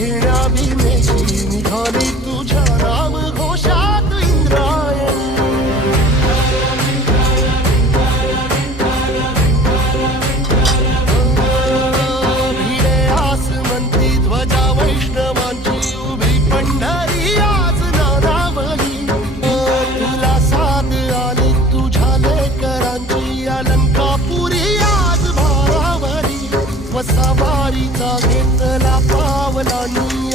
घेण्या भीमेची निघाली तुझ्या नाम घोषात इंद्रायण. भिडे आसमंती ध्वजा वैष्णवांची उभी पंढरी आज नानावली. तुला साथ आली तुझ्या लेकरांची अलंकापुरी आज भारावरी. वसावारीचा घेतला पावलांनी